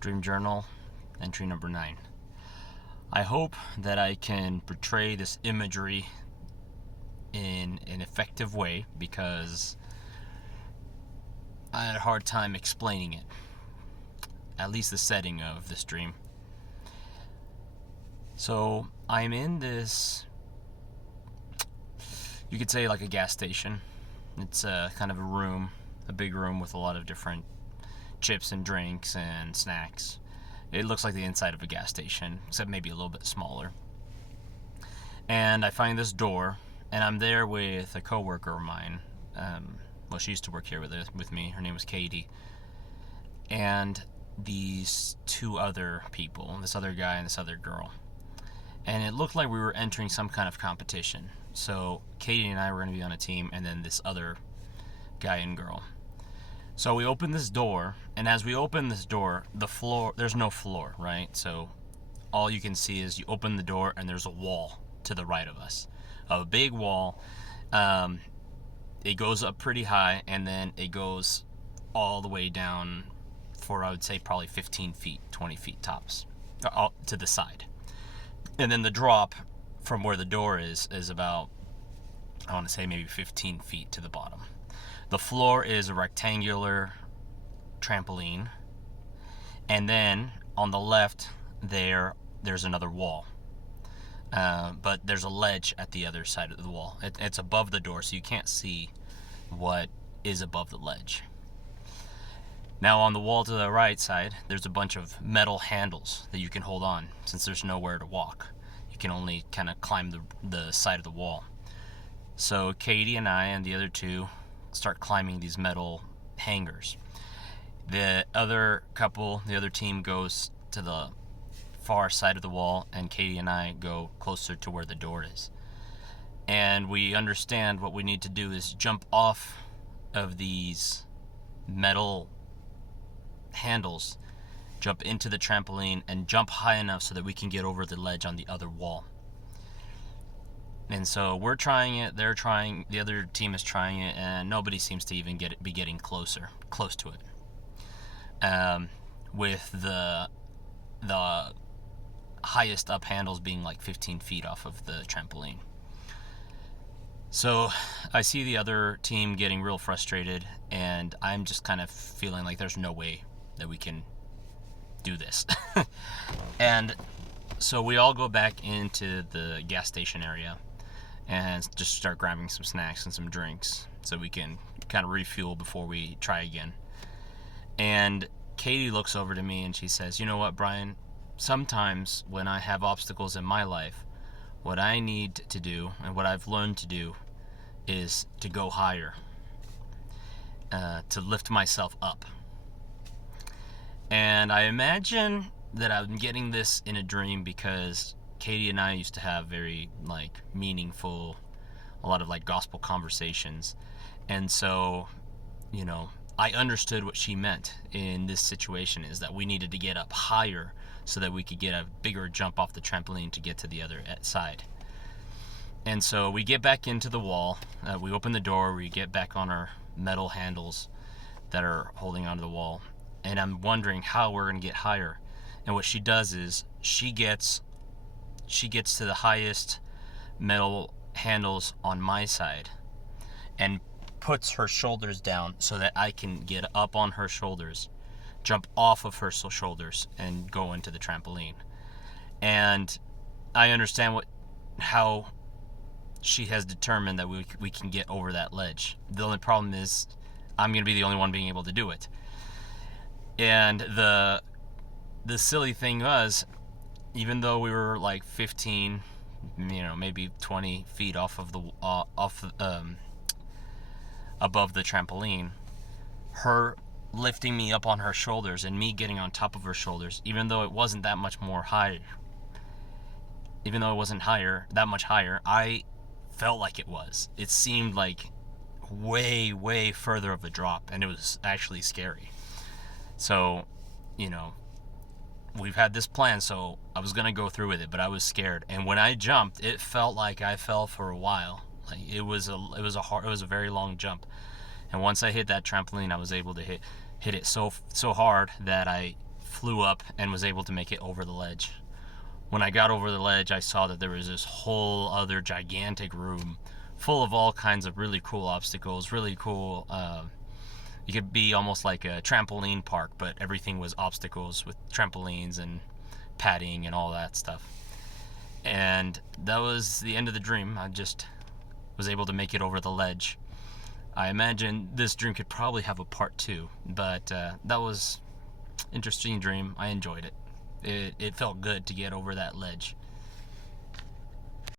Dream Journal, entry number 9. I hope that I can portray this imagery in an effective way because I had a hard time explaining it, at least the setting of this dream. So I'm in this, you could say like a gas station. It's kind of a room, a big room with a lot of different chips and drinks and snacks. It looks like the inside of a gas station, except maybe a little bit smaller. And I find this door, and I'm there with a coworker of mine. Well, she used to work here with me. Her name was Katie. And these two other people, this other guy and this other girl. And it looked like we were entering some kind of competition. So Katie and I were going to be on a team, and then this other guy and girl. So we open this door, and as we open this door, the floor, there's no floor, right? So all you can see is you open the door, and there's a wall to the right of us. A big wall. It goes up pretty high, and then it goes all the way down for, I would say, probably 15 feet, 20 feet tops, to the side. And then the drop from where the door is about, I want to say, maybe 15 feet to the bottom. The floor is a rectangular trampoline, and then on the left there's another wall. But there's a ledge at the other side of the wall. It's above the door, so you can't see what is above the ledge. Now on the wall to the right side, there's a bunch of metal handles that you can hold on, since there's nowhere to walk. You can only kind of climb the side of the wall. So Katie and I and the other two start climbing these metal hangers. The other couple, the other team, goes to the far side of the wall, and Katie and I go closer to where the door is. And we understand what we need to do is jump off of these metal handles, jump into the trampoline, and jump high enough so that we can get over the ledge on the other wall. And so we're trying it, they're trying, the other team is trying it, and nobody seems to even be getting close to it. With the highest up handles being like 15 feet off of the trampoline. So I see the other team getting real frustrated, and I'm just kind of feeling like there's no way that we can do this. And so we all go back into the gas station area and just start grabbing some snacks and some drinks so we can kind of refuel before we try again. And Katie looks over to me and she says, "You know what, Brian? Sometimes when I have obstacles in my life, what I need to do and what I've learned to do is to go higher, to lift myself up." And I imagine that I'm getting this in a dream because Katie and I used to have very meaningful, a lot of gospel conversations. And so, I understood what she meant in this situation, is that we needed to get up higher so that we could get a bigger jump off the trampoline to get to the other side. And so we get back into the wall, we open the door, we get back on our metal handles that are holding onto the wall, and I'm wondering how we're going to get higher. And what she does is she gets to the highest metal handles on my side and puts her shoulders down so that I can get up on her shoulders, jump off of her shoulders, and go into the trampoline. And I understand how she has determined that we can get over that ledge. The only problem is I'm going to be the only one being able to do it. And the silly thing was, even though we were 15, maybe 20 feet off of above the trampoline, her lifting me up on her shoulders and me getting on top of her shoulders, even though it wasn't that much more high, even though it wasn't that much higher, I felt like it was. It seemed like way, way further of a drop, and it was actually scary. So, we've had this plan, so I was gonna go through with it, but I was scared. And when I jumped, it felt like I fell for a while. It was a very long jump. And once I hit that trampoline, I was able to hit it so hard that I flew up and was able to make it over the ledge. When I got over the ledge, I saw that there was this whole other gigantic room full of all kinds of really cool obstacles, really cool. You could be almost like a trampoline park, but everything was obstacles with trampolines and padding and all that stuff. And that was the end of the dream. I just was able to make it over the ledge. I imagine this dream could probably have a part 2, but that was interesting dream. I enjoyed it. It felt good to get over that ledge.